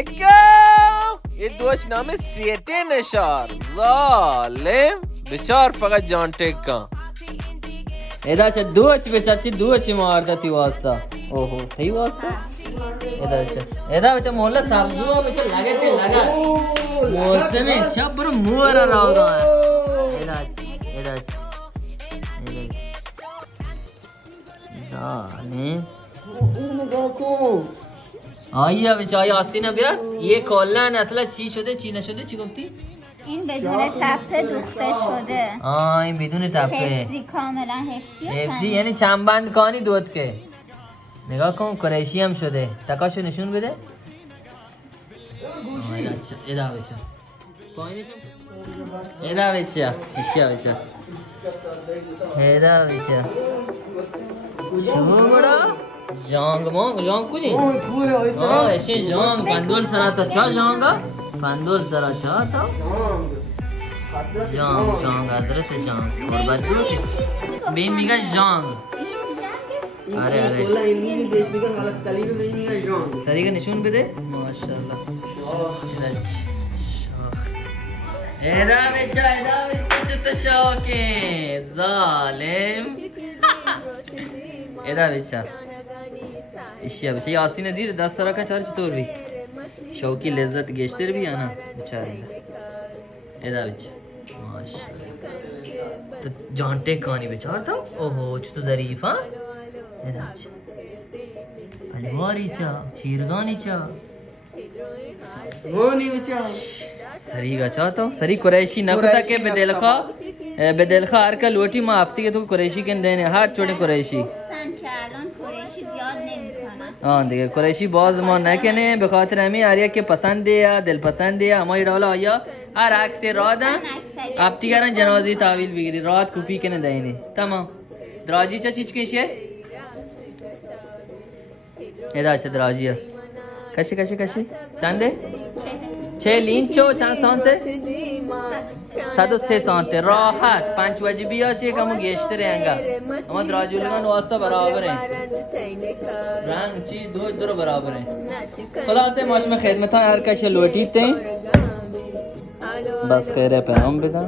علیکم. این دوچ نام سیته نشار ظالم بچار فقط جان تکا ادا چه دوچ بچاچی دوچ ماردتی واسطا اوهو تی واسطا ادا بچا مولا سبزو بچا لگتے لگا موسمی چا برو مورا راوگا ادا ظالم آیا بچای آستینا بیار یه کلن اصلا چی شده چی نشده چی گفتی؟ این بدون تپه دوخته شده. این بدون تپه حفظی کاملا حفظی یعنی چند بند کانی دوت که نگاه کن قریشی هم شده تکاشو نشون بده ادا بچه ادا بچه اشیا بچه ادا بچه چوگڑا جانگ کجی؟ ایشه جانگ پندول سرا تا چا جانگا؟ پندول سرا چا تا؟ جانگ ادرس جانگ قربت دو بین میگه جانگ آره سری که نشون بده ماشاءالله ادا بچه چطور شاکه ظالم ادا بچه اشیا بچه یاسین زیر دست سرا کن چاره چطور بی شوکی لذت گشتر بی آنا بچاره ادا بچه ماشاءالله تو جانटे کانی بچار تا اوهو چطور ظریف ها ادا بچه الواری چا شیرگانی چا سری کا چاہتا ہوں سری قریشی نہ کتا کہ بدلخا ہر کا لوٹی ما ہفتے کے تو قریشی کے دینے ہاتھ چھوڑے قریشی ہاں دیکھیں قریشی باز ما نہ کہنے بخاطر ہمیں آریا کے پسند ہے دل پسند ہے ہماری ڈولا آیا ہر آگ سے رات آپ تیارن جنازی تعویل بگیری رات کپی کے نہ دینے تمام دراجی چا چیچ کیش ہے ادا اچھا دراجی ہے کشی چاندے 6 لینچو چند سانته 103 سانته راحت 5 واجبی ها چه کمو گشتره انگا اما دراجولگان واسطه برابر ہیں رنگ چیز دو برابر ہیں خلاصه ماشم خدمت ها هر کش لوٹی تیں بس خیر پیغام بدن